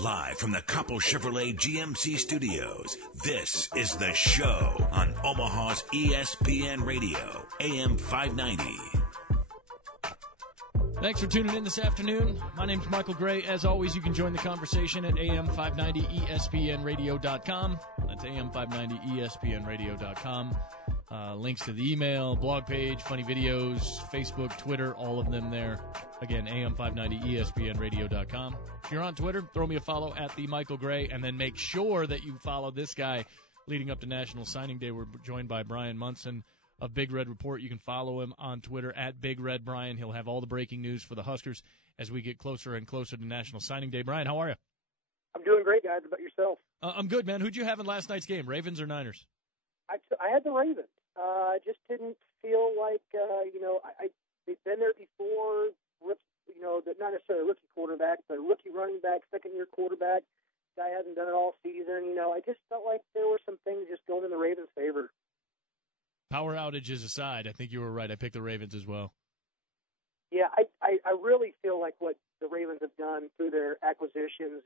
Live from the Coppell Chevrolet GMC studios, this is The Show on Omaha's ESPN Radio, AM 590. Thanks for tuning in this afternoon. My name's Michael Gray. As always, you can join the conversation at AM590ESPNradio.com. That's AM590ESPNradio.com. Links to the email, blog page, funny videos, Facebook, Twitter, all of them there. Again, AM590ESPNradio.com. If you're on Twitter, throw me a follow at the Michael Gray, and then make sure that you follow this guy leading up to National Signing Day. We're joined by Bryan Munson of Big Red Report. You can follow him on Twitter at Big Red Bryan. He'll have all the breaking news for the Huskers as we get closer and closer to National Signing Day. Bryan, how are you? I'm doing great, guys. How about yourself? I'm good, man. Who'd you have in last night's game, Ravens or Niners? I had the Ravens. I just didn't feel like, they've been there before, not necessarily a rookie quarterback, but a rookie running back, second-year quarterback. Guy hasn't done it all season. I just felt like there were some things just going in the Ravens' favor. Power outages aside, I think you were right. I picked the Ravens as well. Yeah, I really feel like what the Ravens have done through their acquisitions,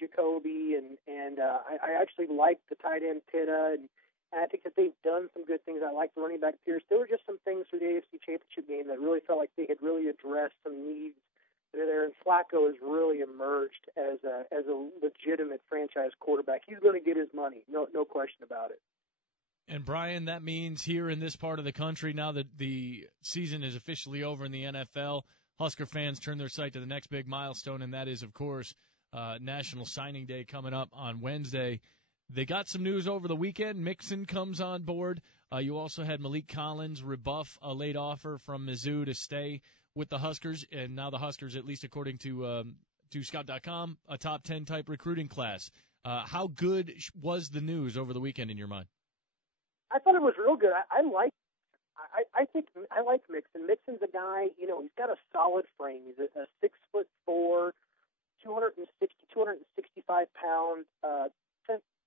Jacoby, and I actually like the tight end Pitta, and I think that they've done some good things. I like the running back Pierce. There were just some things through the AFC Championship game that really felt like they had really addressed some needs that are there, and Flacco has really emerged as a legitimate franchise quarterback. He's going to get his money, no question about it. And, Bryan, that means here in this part of the country, now that the season is officially over in the NFL, Husker fans turn their sight to the next big milestone, and that is, of course, National Signing Day coming up on Wednesday. They got some news over the weekend. Mixon comes on board. You also had Malik Collins rebuff a late offer from Mizzou to stay with the Huskers, and now the Huskers, at least according to Scout.com, a top 10 type recruiting class. How good was the news over the weekend in your mind? I thought it was real good. I like Mixon. Mixon's a guy, he's got a solid frame. He's a 6'4", 265 pound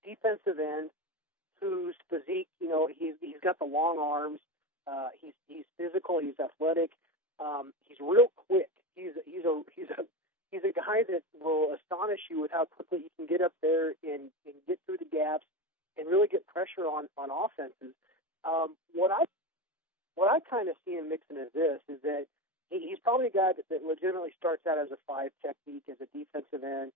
defensive end whose physique, he's got the long arms. He's physical. He's athletic. He's real quick. He's a guy that will astonish you with how quickly he can get up there and get through the gaps and really get pressure on offenses. What I kind of see in Mixon is that he's probably a guy that legitimately starts out as a 5 technique as a defensive end,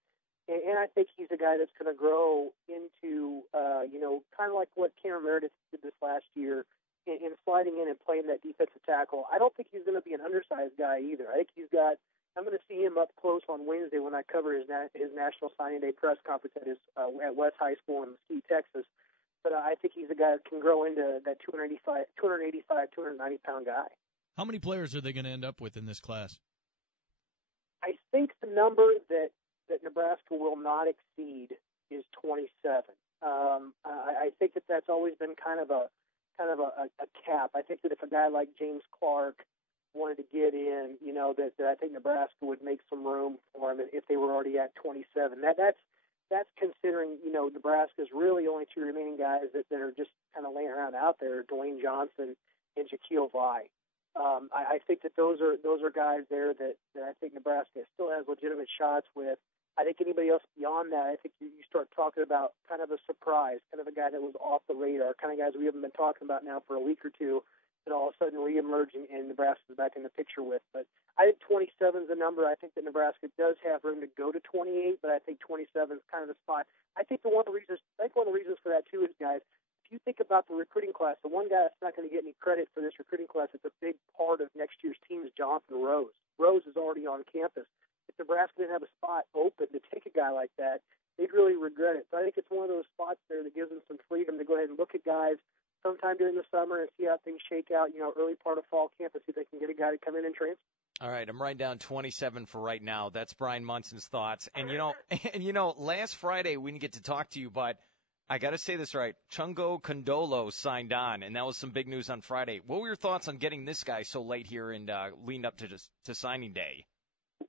and I think he's a guy that's going to grow into kind of like what Cameron Meredith did this last year in sliding in and playing that defensive tackle. I don't think he's going to be an undersized guy either. I think I'm going to see him up close on Wednesday when I cover his National Signing Day press conference at West High School in Mesquite, Texas. But I think he's a guy that can grow into that 285, 290-pound guy. How many players are they going to end up with in this class? I think the number that Nebraska will not exceed is 27. I think that's always been kind of a cap. I think that if a guy like James Clark wanted to get in, that I think Nebraska would make some room for him if they were already at 27. That's considering, Nebraska's really only two remaining guys that are just kind of laying around out there, Dwayne Johnson and Jaquil Vai. I think that those are guys there that I think Nebraska still has legitimate shots with. I think anybody else beyond that, I think you start talking about kind of a surprise, kind of a guy that was off the radar, kind of guys we haven't been talking about now for a week or two, that all of a sudden reemerging and Nebraska's back in the picture with. But I think 27 is the number. I think that Nebraska does have room to go to 28, but I think 27 is kind of the spot. I think one of the reasons for that too is, guys, if you think about the recruiting class, the one guy that's not going to get any credit for this recruiting class that's a big part of next year's team is Jonathan Rose. Rose is already on campus. If Nebraska didn't have a spot open to take a guy like that, they'd really regret it. So I think it's one of those spots there that gives them some freedom to go ahead and look at guys sometime during the summer and see how things shake out, early part of fall camp, and see if they can get a guy to come in and transfer. All right, I'm writing down 27 for right now. That's Bryan Munson's thoughts. And, last Friday we didn't get to talk to you, but I got to say this right. Chungo Condolo signed on, and that was some big news on Friday. What were your thoughts on getting this guy so late here and leading up to signing day?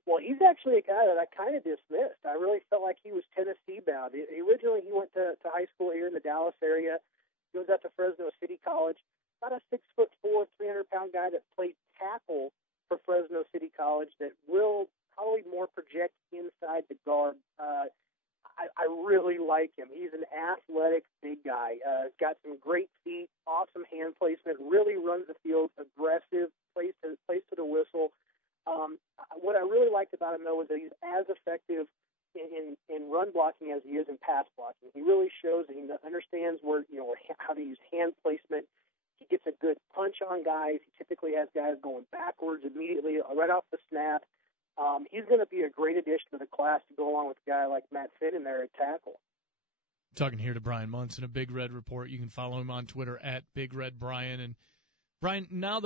Well, he's actually a guy that I kind of dismissed. I really felt like he was Tennessee bound. Originally, he went to high school here in the Dallas area. He goes out to Fresno City College. About a 6'4", 300-pound guy that played tackle for Fresno City College that will probably more project project inside the guard. I really like him. He's an athletic big guy. Got some great feet, awesome hand placement, really runs the field, aggressive, plays to the whistle. What I really liked about him, though, is that he's as effective in run blocking as he is in pass blocking. He really shows that he understands how to use hand placement. He gets a good punch on guys. He typically has guys going backwards immediately, right off the snap. He's going to be a great addition to the class to go along with a guy like Matt Finn in there at tackle. Talking here to Bryan Munson, a Big Red Report. You can follow him on Twitter at Big Red Bryan. And Bryan, now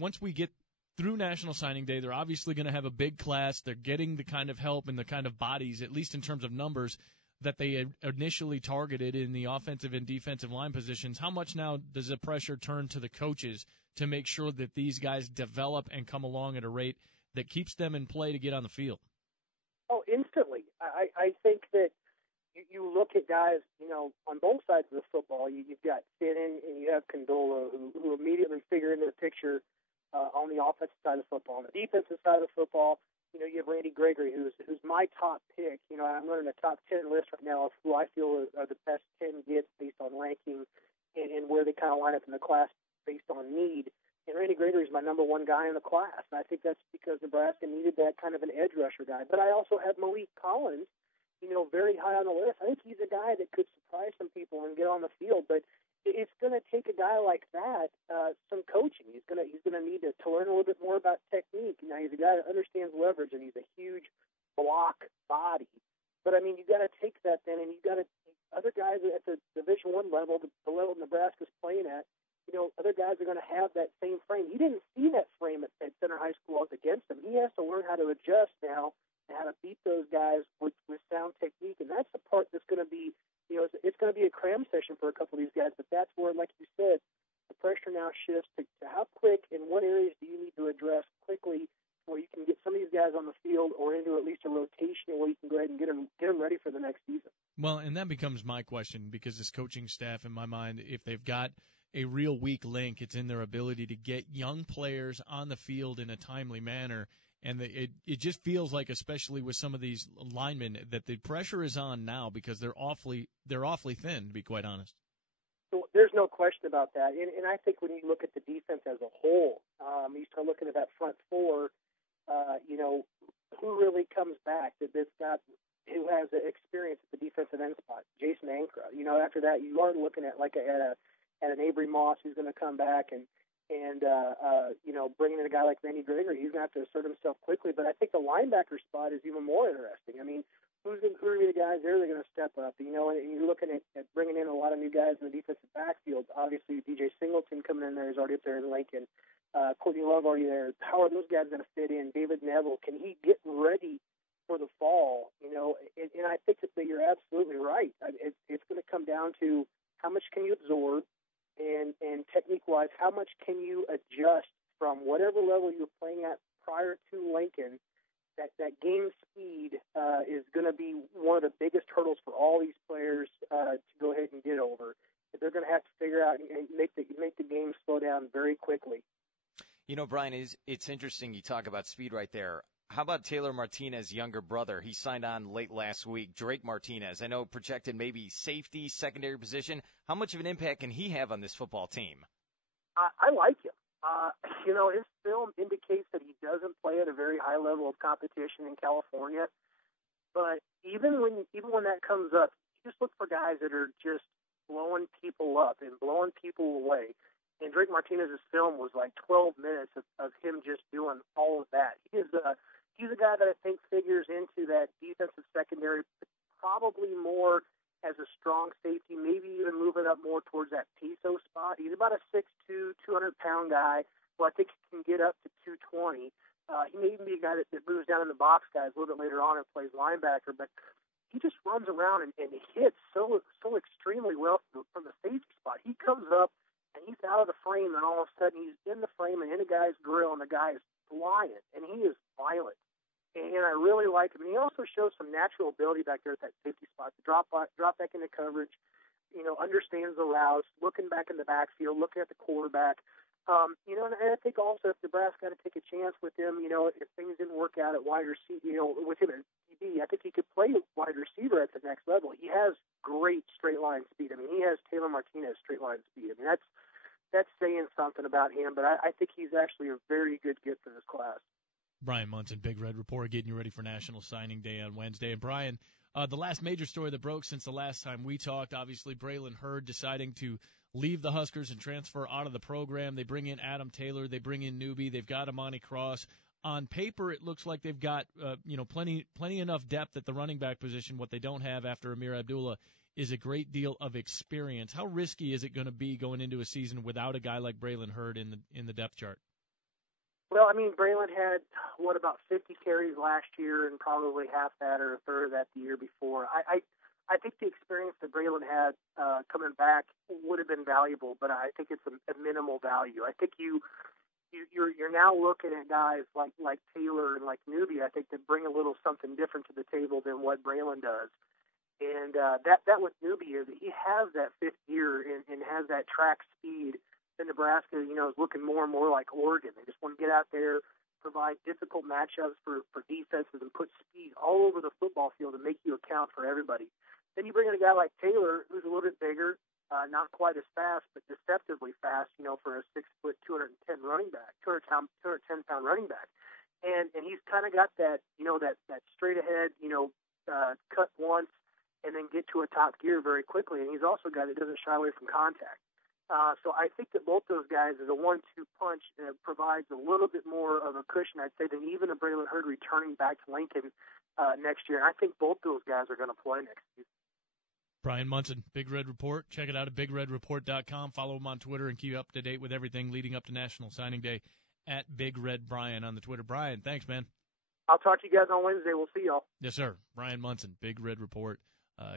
once we get through National Signing Day, they're obviously going to have a big class. They're getting the kind of help and the kind of bodies, at least in terms of numbers, that they initially targeted in the offensive and defensive line positions. How much now does the pressure turn to the coaches to make sure that these guys develop and come along at a rate that keeps them in play to get on the field? Oh, instantly. I think that you look at guys, on both sides of the football. You've got Finn and you have Condola who immediately figure into the picture on the offensive side of the football. On the defensive side of the football, you have Randy Gregory, who's my top pick. I'm running a top 10 list right now of who I feel are the best 10 gets based on ranking and where they kind of line up in the class based on need. And Randy Gregory is my number one guy in the class. And I think that's because Nebraska needed that kind of an edge rusher guy. But I also have Malik Collins, very high on the list. I think he's a guy that could surprise some people and get on the field. But it's going to take a guy like that some coaching. He's going to need to learn a little bit more about technique. Now, he's a guy that understands leverage, and he's a huge block body. But, you got to take that then, and you got to – other guys at the Division I level, the level Nebraska's playing at, other guys are going to have that same frame. He didn't see that frame at Center High School against him. He has to learn how to adjust now and how to beat those guys with sound technique, and that's the part that's going to be it's going to be a cram session for a couple of these guys, but that's where, like you said, the pressure now shifts to how quick and what areas do you need to address quickly where you can get some of these guys on the field or into at least a rotation where you can go ahead and get them ready for the next season. Well, and that becomes my question, because this coaching staff, in my mind, if they've got a real weak link, it's in their ability to get young players on the field in a timely manner. And it just feels like, especially with some of these linemen, that the pressure is on now because they're awfully thin, to be quite honest. So there's no question about that. And I think when you look at the defense as a whole, you start looking at that front four, who really comes back who has experience at the defensive end spot? Jason Ankra. After that, you are looking at at an Avery Moss who's going to come back and bringing in a guy like Randy Gregory. He's going to have to assert himself quickly. But I think the linebacker spot is even more interesting. Who are the guys there that are going to step up? And you're looking at bringing in a lot of new guys in the defensive backfield. Obviously, DJ Singleton coming in there is already up there in Lincoln. Courtney Love already there. How are those guys going to fit in? David Neville, can he get ready for the fall? And I think that you're absolutely right. It's going to come down to how much can you absorb, and technique-wise, how much can you adjust from whatever level you're playing at prior to Lincoln. That game speed is going to be one of the biggest hurdles for all these players to go ahead and get over. They're going to have to figure out and make the game slow down very quickly. Bryan, it's interesting you talk about speed right there. How about Taylor Martinez's younger brother? He signed on late last week, Drake Martinez. I know projected maybe safety, secondary position. How much of an impact can he have on this football team? I like him. His film indicates that he doesn't play at a very high level of competition in California. But even when that comes up, you just look for guys that are just blowing people up and blowing people away. And Drake Martinez's film was like 12 minutes of him just doing all of that. He's a guy that I think figures into that defensive secondary probably more as a strong safety, maybe even moving up more towards that Piso spot. He's about a 6'2", 200-pound guy. Well, I think he can get up to 220. He may even be a guy that moves down in the box guys a little bit later on and plays linebacker, but he just runs around and hits so extremely well from the safety spot. He comes up and he's out of the frame, and all of a sudden he's in the frame and in a guy's grill, and the guy is flying, and he is violent. And I really like him. And he also shows some natural ability back there at that safety spot to drop back into coverage, understands the routes, looking back in the backfield, looking at the quarterback. And I think also if Nebraska had to take a chance with him, if things didn't work out at wide receiver, with him at DB, I think he could play wide receiver at the next level. He has great straight line speed. I mean, he has Taylor Martinez straight line speed. I mean, that's saying something about him, but I think he's actually a very good get for this class. Bryan Munson, Big Red Report, getting you ready for National Signing Day on Wednesday. And Bryan, the last major story that broke since the last time we talked, obviously Braylon Hurd deciding to leave the Huskers and transfer out of the program. They bring in Adam Taylor. They bring in Newby. They've got Amani Cross. On paper, it looks like they've got plenty enough depth at the running back position. What they don't have after Amir Abdullah is a great deal of experience. How risky is it going to be going into a season without a guy like Braylon Hurd in the depth chart? Well, I mean, Braylon had, about 50 carries last year and probably half that or a third of that the year before. I think the experience that Braylon had coming back would have been valuable, but I think it's a minimal value. I think you're now looking at guys like Taylor and like Newby, I think, that bring a little something different to the table than what Braylon does. And that with Newby is he has that fifth year and has that track speed. And Nebraska, is looking more and more like Oregon. They just want to get out there, provide difficult matchups for defenses, and put speed all over the football field and make you account for everybody. Then you bring in a guy like Taylor, who's a little bit bigger, not quite as fast, but deceptively fast, for a 6 foot, 210 running back, 210-pound running back. And he's kind of got that, that straight ahead, cut once and then get to a top gear very quickly. And he's also a guy that doesn't shy away from contact. So I think that both those guys is a 1-2 punch and provides a little bit more of a cushion, I'd say, than even a Braylon Hurd returning back to Lincoln next year. And I think both those guys are going to play next season. Bryan Munson, Big Red Report. Check it out at BigRedReport.com. Follow him on Twitter and keep up to date with everything leading up to National Signing Day at Big Red Bryan on the Twitter. Bryan, thanks, man. I'll talk to you guys on Wednesday. We'll see y'all. Yes, sir. Bryan Munson, Big Red Report,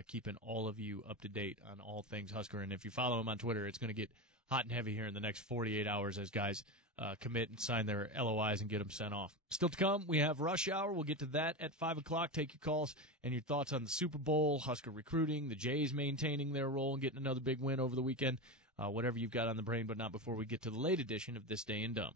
keeping all of you up to date on all things Husker. And if you follow him on Twitter, it's going to get hot and heavy here in the next 48 hours as guys commit and sign their LOIs and get them sent off. Still to come, we have Rush Hour. We'll get to that at 5 o'clock. Take your calls and your thoughts on the Super Bowl, Husker recruiting, the Jays maintaining their role and getting another big win over the weekend. Whatever you've got on the brain, but not before we get to the late edition of This Day in Dumb.